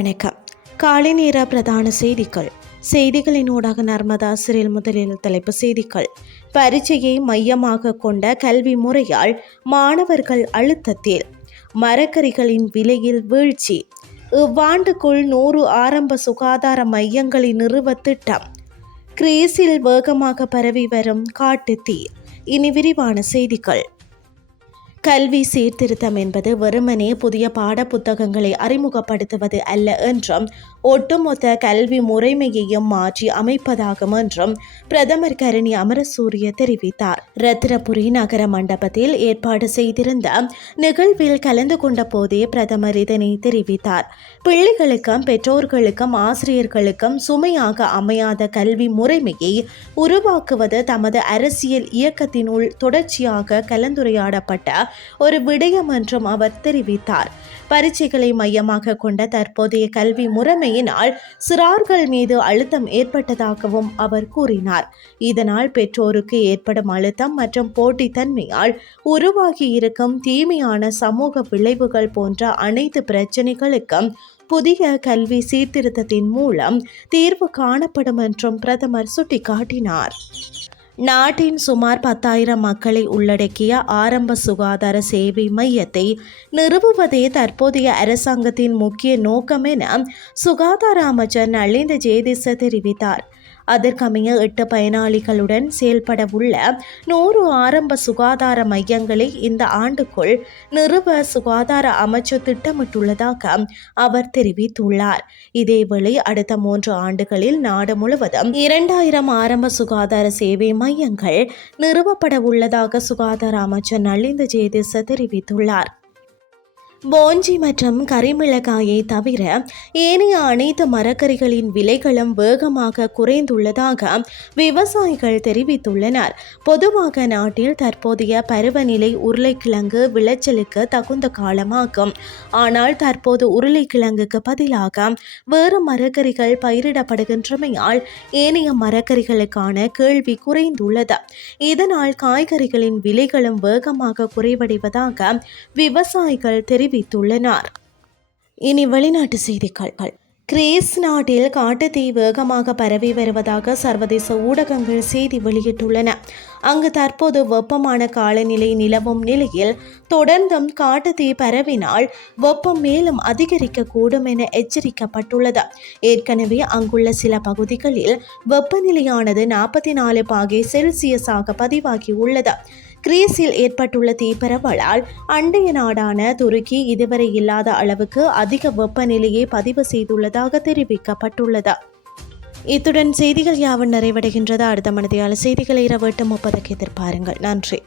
வணக்கம். காலை நேர பிரதான செய்திகள். செய்திகளினூடாக நர்மதா சிறில் முதலில் தலைப்பு செய்திகள். பரீட்சையை மையமாக கொண்ட கல்வி முறையால் மாணவர்கள் அழுத்தத்தில். மரக்கறிகளின் விலையில் வீழ்ச்சி. இவ்வாண்டுக்குள் நூறு ஆரம்ப சுகாதார மையங்களை நிறுவ திட்டம். கிரீஸில் வேகமாக பரவி வரும் காட்டுத்தீ இனி விரிவான செய்திகள். கல்வி சீர்திருத்தம் என்பது வெறுமனே புதிய பாட புத்தகங்களை அறிமுகப்படுத்துவது அல்ல என்றும் ஒட்டுமொத்த கல்வி முறைமையையும் மாற்றி அமைப்பதாகும் என்றும் பிரதமர் கரணி அமரசூரிய தெரிவித்தார். ரத்னபுரி நகர மண்டபத்தில் ஏற்பாடு செய்திருந்த நிகழ்வில் கலந்து கொண்ட போதே பிரதமர் இதனை தெரிவித்தார். பிள்ளைகளுக்கும் பெற்றோர்களுக்கும் ஆசிரியர்களுக்கும் சுமையாக அமையாத கல்வி முறைமையை உருவாக்குவது தமது அரசியல் இயக்கத்தினுள் தொடர்ச்சியாக கலந்துரையாடப்பட்ட ஒரு விடயம் என்றும் அவர் தெரிவித்தார். பரீட்சைகளை மையமாக கொண்ட தற்போதைய கல்வி முறைமையினால் சிறார்கள் மீது அழுத்தம் ஏற்பட்டதாகவும் அவர் கூறினார். இதனால் பெற்றோருக்கு ஏற்படும் அழுத்தம் மற்றும் போட்டித்தன்மையால் உருவாகி இருக்கும் தீமையான சமூக விளைவுகள் போன்ற அனைத்து பிரச்சனைகளுக்கும் புதிய கல்வி சீர்திருத்தத்தின் மூலம் தீர்வு காணப்படும் என்றும் பிரதமர் சுட்டிக்காட்டினார். நாட்டின் சுமார் பத்தாயிரம் மக்களை உள்ளடக்கிய ஆரம்ப சுகாதார சேவை மையத்தை நிறுவுவதே தற்போதைய அரசாங்கத்தின் முக்கிய நோக்கம் என சுகாதார அமைச்சர் நலிந்த ஜெயதிச தெரிவித்தார். அதற்கமைய எட்டு பயனாளிகளுடன் செயல்பட உள்ள நூறு ஆரம்ப சுகாதார மையங்களை இந்த ஆண்டுக்குள் நிறுவ சுகாதார அமைச்சு திட்டமிட்டுள்ளதாக அவர் தெரிவித்துள்ளார். இதேவேளை அடுத்த மூன்று ஆண்டுகளில் நாடு முழுவதும் இரண்டாயிரம் ஆரம்ப சுகாதார சேவை மையங்கள் நிறுவப்பட உள்ளதாக சுகாதார அமைச்சர் நலிந்த ஜெயதிச தெரிவித்துள்ளார். போஞ்சி மற்றும் கரிமிளகாயை தவிர ஏனைய அனைத்து மரக்கறிகளின் விலைகளும் வேகமாக குறைந்துள்ளதாக விவசாயிகள் தெரிவித்துள்ளனர். பொதுவாக நாட்டில் தற்போதைய பருவநிலை உருளைக்கிழங்கு விளைச்சலுக்கு தகுந்த காலமாகும். ஆனால் தற்போது உருளைக்கிழங்குக்கு பதிலாக வேறு மரக்கறிகள் பயிரிடப்படுகின்றமையால் ஏனைய மரக்கறிகளுக்கான கேள்வி குறைந்துள்ளது. இதனால் காய்கறிகளின் விலைகளும் வேகமாக குறைவடைவதாக விவசாயிகள் தெரிவித்துள்ளனர். இனி வெளிநாட்டு செய்திகள். கிரேஸ் நாட்டில் காட்டுத்தீ வேகமாக பரவி வருவதாக சர்வதேச ஊடகங்கள் செய்தி வெளியிட்டுள்ளன. அங்கு தற்போது வெப்பமான காலநிலை நிலவும் நிலையில் தொடர்ந்தும் காட்டுத்தீ பரவினால் வெப்பம் மேலும் அதிகரிக்கக்கூடும் என எச்சரிக்கப்பட்டுள்ளது. ஏற்கனவே அங்குள்ள சில பகுதிகளில் வெப்பநிலையானது நாற்பத்தி நாலு பாகை செல்சியஸாக பதிவாகியுள்ளது. கிரீஸில் ஏற்பட்டுள்ள தீப்பரவலால் அண்டைய நாடான துருக்கி இதுவரை இல்லாத அளவுக்கு அதிக வெப்பநிலையை பதிவு செய்துள்ளதாக தெரிவிக்கப்பட்டுள்ளது. இத்துடன் செய்திகள் யாவும் நிறைவடைகின்றது? அடுத்த மனதையால் செய்திகளை இரவு எட்டு முப்பதுக்கு எதிர்பாருங்கள். நன்றி.